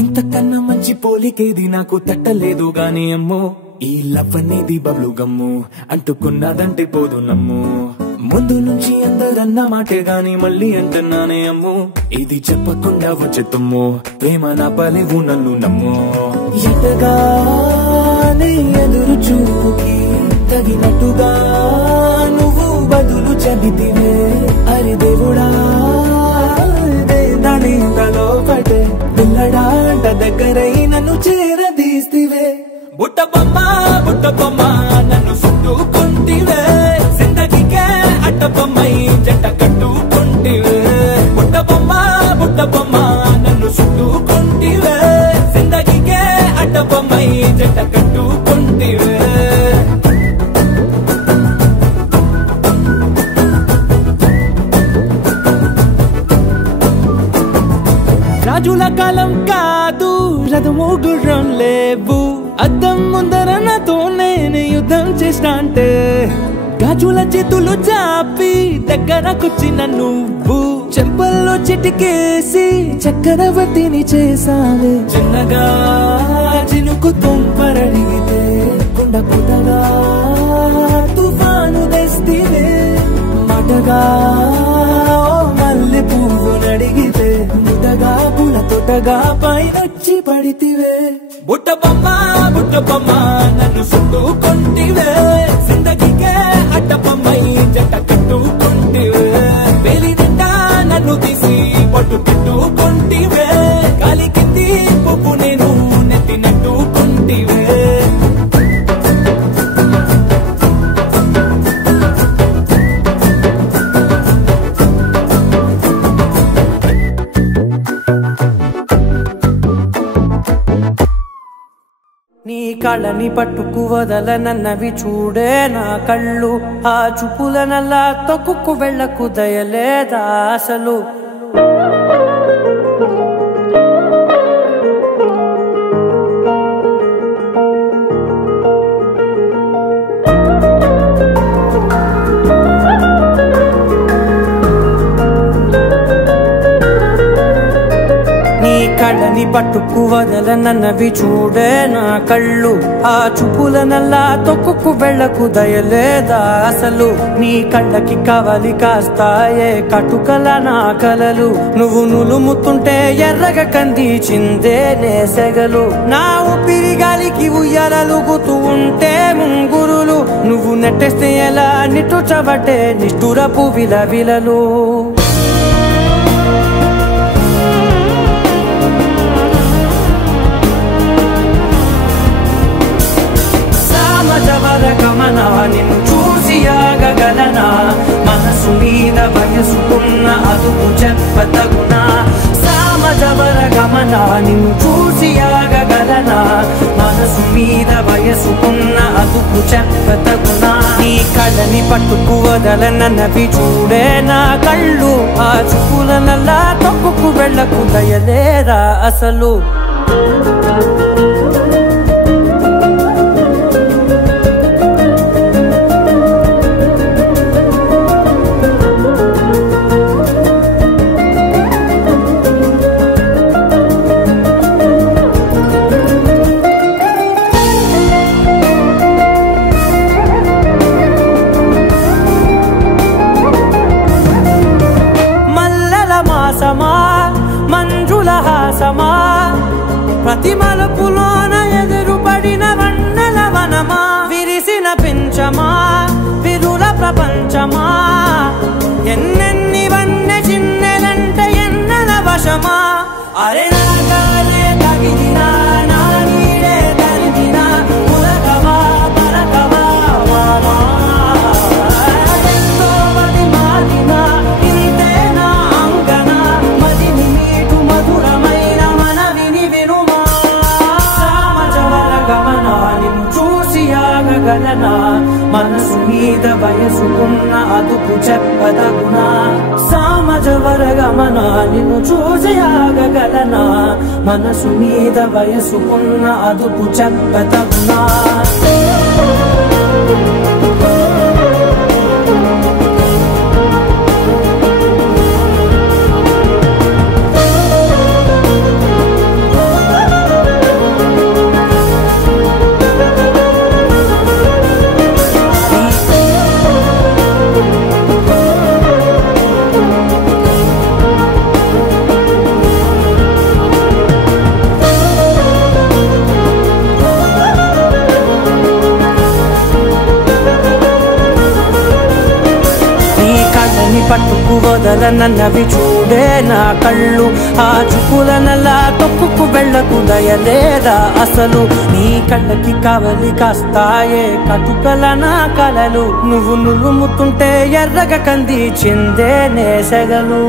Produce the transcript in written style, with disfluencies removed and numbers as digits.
ఇంతకన్నా మంచి పోలికేది నాకు తట్టలేదు గాని అమ్మో, ఈ లవ్ అనేది బబ్లు గమ్ము అంటుకున్నదంటే పోదు నమ్ము. ముందు నుంచి అందరన్న మాటే గాని మళ్ళీ అంటున్నానే అమ్ము, ఇది చెప్పకుండా వచ్చేతుమ్ము ప్రేమ నా పలేవు నన్ను నమ్ము. ఎటగానే ఎదురు చూకి తగినట్టుగా నువ్వు బదులు చెబితివే, అరే దేవుడా దాని తలో పటే పిల్లడాంట దగ్గరై నన్ను చేరదీస్తివే. బుట్ట బొమ్మ నన్ను చుట్టుకుంటివే, జిందగీకే అట్ట బొమ్మై జంట కట్టుకుంటివే. బుట్ట బొమ్మ నన్ను చుట్టుకుంటివే, జిందగీకే అట్ట బొమ్మై జంట కట్టుకుంటివే. రాజుల కాలం కాదు, రథము గుర్రం లేవు, అద్దం ముందర నాతో నేను యుద్ధం చేస్తా అంటే గాజుల చేతులు చాపి దగ్గరకొచ్చిన నువ్వు చెంపల్లో చిటికేసి చక్రవర్తిని చేసావే. చిన్నగా చినుకు తుంపరడిగితే కుండ పుటగా తుఫాను తెస్తివే, మాటగా మల్లె పువ్వు నడిగితే ముటగా పుల తొటగా పైనొచ్చి పడితివే. బుట్ట బొమ్మ నన్ను చుట్టుకుంటివే, జిందగీకే అట్ట బొమ్మై జంట కట్టుకుంటివే. వేలి నిండా నన్ను తీసి పట్టు పెట్టుకుంటివే, గాలి కింది పువ్వు నేను నెత్తినట్టుకుంటివే. నీ కళ్ళని పట్టుకు వదలనన్నవి చూడే నా కళ్ళు, ఆ చూపుల నల్లా తొక్కుకు వెళ్ళకు దయలేదా అసలు. కళ్ళని పట్టుకు వదలనన్నవి చూడే నా కళ్ళు, ఆ చూపుల నల్లా తొక్కుకు వెళ్ళకు దయలేదా అసలు. నీ కళ్ళకి కవలి కాస్తాయే కటుకల నా కలలు, నువ్వు నులుముతుంటే ఎర్రగ కంది చిందే నేసెగలు. నా ఊపిరి గాలికి ఉయ్యాల పొగలలుగుతూ ఉంటే ముంగురులు నువ్వు నెట్టేస్తే ఎలా నిట్టుచబట్టే నిష్ఠురపు విలవిలలు గమనా నిన్ను చూసి ఆగగలనా మనసు మీద వయసుకున్న అదుపు చెప్పతగునా సామజవర గమనా నిన్ను చూసి ఆగగలనా మనసు మీద వయసుకున్న అదుపు చెప్పతగునా నీ కళ్ళని పట్టుకు వదలనవి చూడే నా కళ్ళు ఆ చూపుల నల్లా తొక్కుకు వెళ్ళకు దయలేరా అసలు మంజుల హాసమా ప్రతి మలుపులోన ఎదురుపడిన వన్నెల వనమా విరిసిన పించమా విరుల ప్రపంచమా ఎన్నెన్ని వన్నె చిన్నెలంటే ఎన్నెల వశమా అరే నాగాలే తగిదినా నా నీడే తరిమినా ఉలకవా పలకవా వామా ఎంతో మది మాదినా ఇంతేనా అంగన మదిని నీటు మధురమైన మనవిని వినుమా సామజవర గమనా నిన్ను చూసి ఆగగలనా మనసు మీద వయసుకున్న అదుపు చెప్పదగునా సామజవర గమనా నిన్ను చూసి ఆగగలనా మనసు మీద వయసుకున్న అదుపు చెప్పదగునా పట్టుకు వదలనవి చూడే నా కళ్ళు ఆ చూపుల నల్లా తొక్కుకు వెళ్ళకు దయలేరా అసలు నీ కళ్ళకి కావలి కాస్తాయే కటుకల నా కలలు నువ్వు నులుముతుంటే ఎర్రగ కంది చిందే నేసగలు